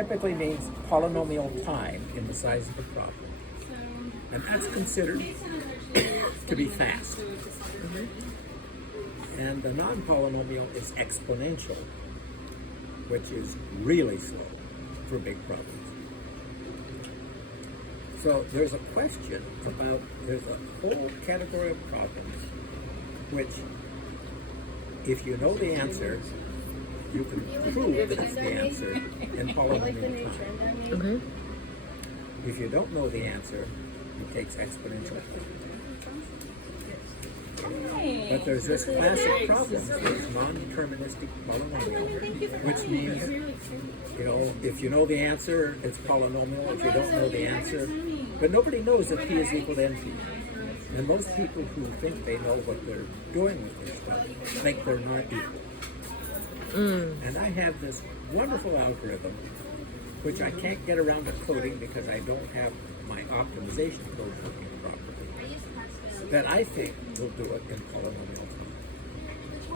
typically means polynomial time in the size of the problem. And that's considered to be fast. And the non-polynomial is exponential, which is really slow for big problems. So there's a question about, there's a whole category of problems which, if you know the answer, you can prove that it's the answer in polynomial time. Okay. If you don't know the answer, it takes exponential time. But there's this class of problems that's non-deterministic polynomial, which means, you know, if you know the answer, it's polynomial. If you don't know the answer, but nobody knows that p is equal to np. And most people who think they know what they're doing with their stuff think they're not equal. And I have this wonderful algorithm, which I can't get around to coding because I don't have my optimization code working properly, that I think will do it in polynomial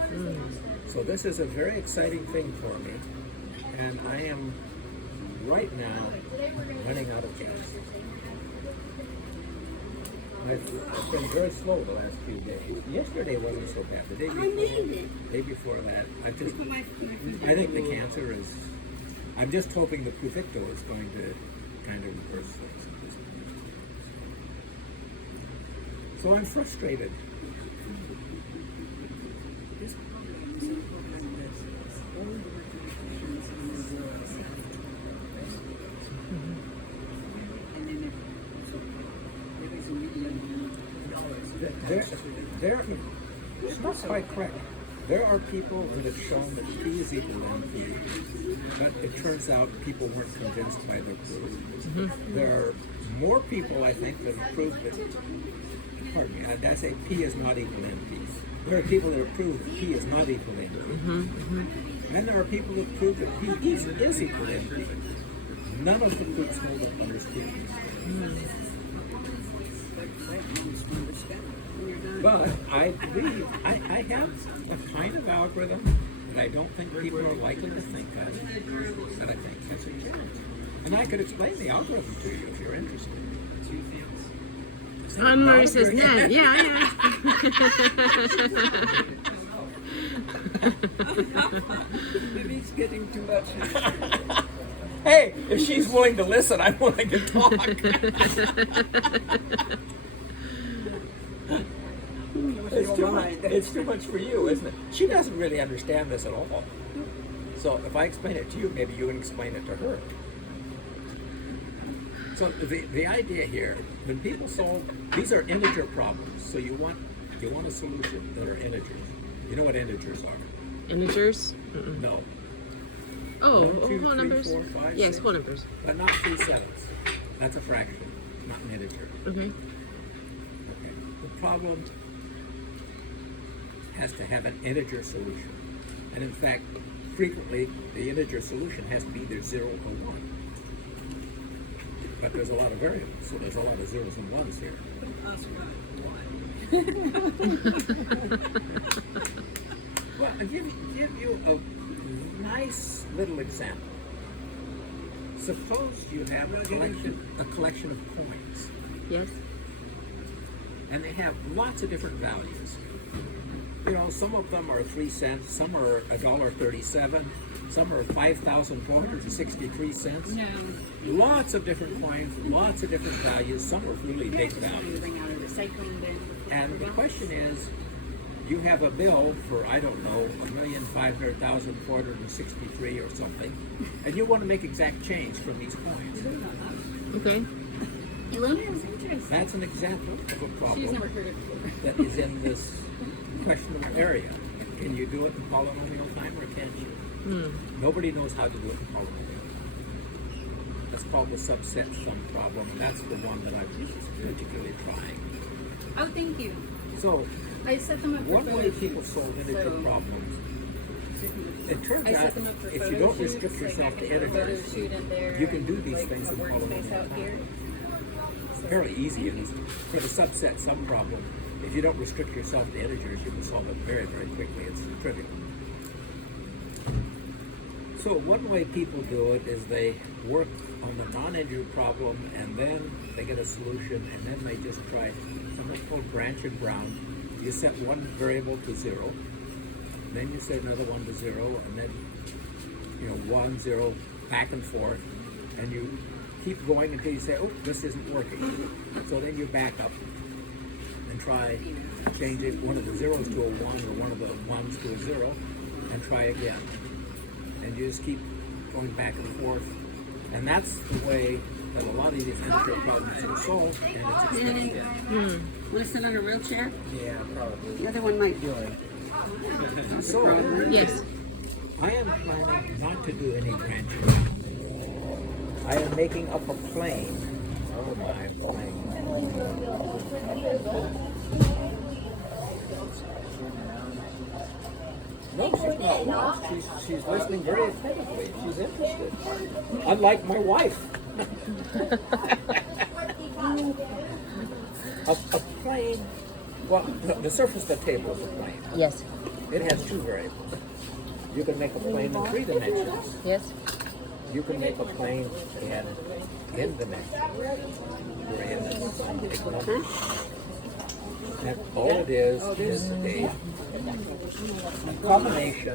time. So this is a very exciting thing for me, and I am right now running out of gas. I've been very slow the last few days. Yesterday wasn't so bad. The day before that, I think the cancer is, I'm just hoping the Pluvicto is going to kind of reverse things at this point. So I'm frustrated. It's not quite correct. There are people that have shown that p is equal to np, but it turns out people weren't convinced by their proof. There are more people, I think, that have proved that, pardon me, I say p is not equal to np. There are people that have proved that p is not equal to np. Then there are people that prove that p is equal to np. None of the proofs hold up under scrutiny. But I believe I have a kind of algorithm that I don't think people are likely to think of, that I think has a chance. And I could explain the algorithm to you if you're interested. Murray says, yeah. Maybe it's getting too much. Hey, if she's willing to listen, I'm willing to talk. It's too much for you, isn't it? She doesn't really understand this at all. So if I explain it to you, maybe you can explain it to her. So the idea here, when people solve, these are integer problems. So you want a solution that are integers. You know what integers are? Integers? No. Oh, 1, 2, whole 3, numbers? 4, 5, Yes, 6. whole numbers. But not 3 sevenths. That's a fraction, not an integer. Okay. The problem has to have an integer solution. And in fact, frequently, the integer solution has to be either 0 or 1. But there's a lot of variables, so there's a lot of zeros and ones here. Well, I'll give you a nice little example. Suppose you have a collection of coins. Yes. And they have lots of different values. You know, some of them are 3 cents, some are $1.37, some are 5,463 cents. No. Lots of different coins, lots of different values. Some are really big values. And the question is, you have a bill for, I don't know, 1,500,463 or something, and you want to make exact change from these coins. Okay. That's an example of a problem She's never heard it before. that is in this questionable area. Can you do it in polynomial time or can't you? Nobody knows how to do it in polynomial time. That's called the subset sum problem, and that's the one that I'm particularly trying. Oh, thank you. So, I set them up for one way people solve integer problems, it turns out if you don't restrict yourself to integers, you can do these things in polynomial time. It's fairly easy for the subset sum problem. If you don't restrict yourself to integers, you can solve it very, very quickly. It's trivial. So one way people do it is they work on the non-integer problem, and then they get a solution, and then they just try something called branch and ground. You set one variable to 0, then you set another one to 0, and then 1, 0, back and forth, and you keep going until you say, oh, this isn't working. So then you back up and try changing one of the zeros to a 1 or one of the 1s to a 0, and try again. And you just keep going back and forth. And that's the way that a lot of these integer problems are solved, and it's expensive. Want to sit on a wheelchair? Yeah, probably. The other one might. So, Yes. I am planning not to do any branching. I am making up a plane. Oh my plane. No, she's not lost. She's listening very attentively. She's interested. Unlike my wife. a plane, well, the surface of the table is a plane. Yes. It has two variables. You can make a plane in 3 dimensions. Yes. You can make a plane in n dimensions. Where n is some big number. And all it is a combination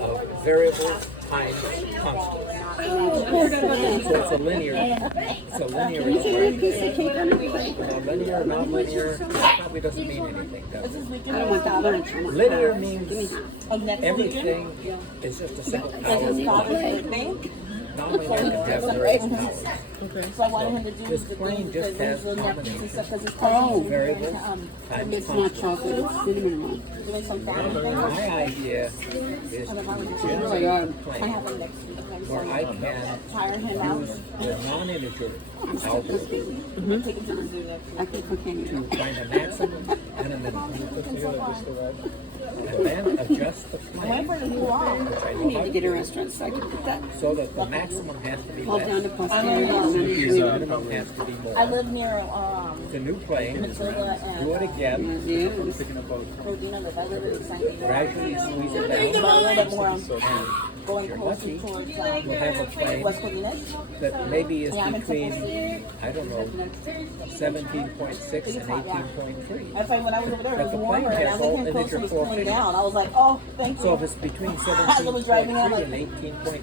of variables times constants. So it's a linear expression. Linear, non-linear, probably doesn't mean anything, does it? Linear means everything is just a single power. Non-linear can have various powers. Okay. So I wanted him to do This the plane thing just has because those little napkins and stuff because it's variables times It's not constants. chocolate, it's cinnamon roll. doing some family things. My idea is to Really generate are. a I plane have him next week. where I can Tire him out. use the non-integer algorithm Take him to the zoo next week. I think we can. to find a maximum and a minimum. And then adjust the plane, which I I know need how to to get a do, restaurant so I can put that so that the maximum has to be all down to less, posterior. and the minimum has to be I more. live near It's a new plane. Matilda Do it and again. Yeah. Cordina live. I live really excited. Gradually squeeze it But a down. little bit more And going you're closer lucky, towards we'll have a plane West Cordina. that maybe is Yeah, I'm in between, Temple. I don't know, 17.6 and 18.3. That's like when I was over there, it But was the warmer, plane and has as I all came closer, it integer was cooling coefficients. down. I was like, oh, thank So if you. it's between I was driving out 17.3 like- and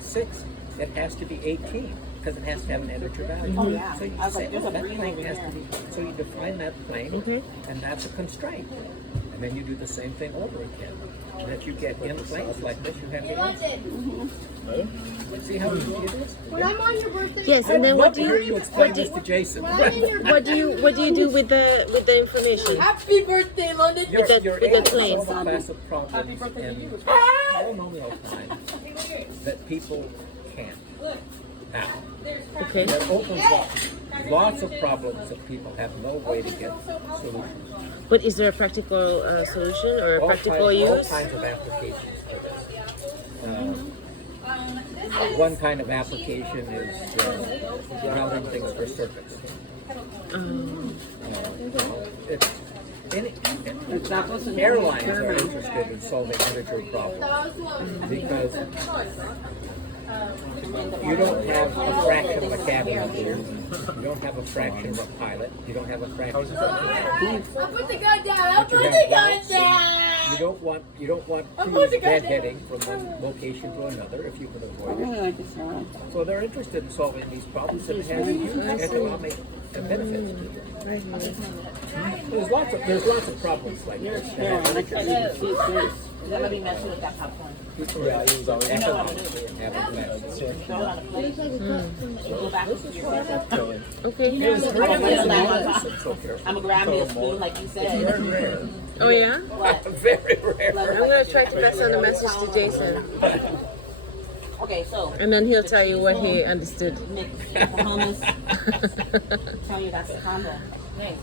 18.6, it has to be 18 because it has to have an integer value. Oh, yeah. So you I was say, like, there's oh, a that breeze plane over has there. to be. So you define that plane, and that's a constraint. And then you do the same thing over again. And if you get in planes like this, you have the answer. See how easy it is? When I'm on your birthday, Yes, and then I'd what love do to hear you you explain this to Jason. when I'm in your what do you do with the information? happy birthday, London. You're, the- you're with the able to plane. solve a class of problems in polynomial time that people can't. Now, Okay. that opens up lots of problems that people have no way to get solutions. But is there a practical solution or a practical all use? kinds of applications for this. One kind of application is grounding things for circuits. It's, airlines are interested in solving integer problems because you don't have a fraction of a cabin crew, you don't have a fraction of a pilot, you don't have a fraction of a I'll put the gun down. I'll But you put have the gun lots. down. You don't want I'm crews going to go deadheading from one location to another if you can I avoid it. really like this one. So they're interested in solving these problems and it has huge economic benefits to them. There's lots of problems like this. Yeah, I like it. See, it's nice. I'm gonna be messing with that popcorn. Economically have a benefit. Throw it on a plate. Go back to your Okay. I'm gonna grab me a spoon like you said. Very rare. Oh yeah. Very rare. I'm gonna try to pass on a message to Jason, Okay, so and then he'll tell you what he understood. make hummus. Tell you that's the combo. Hey.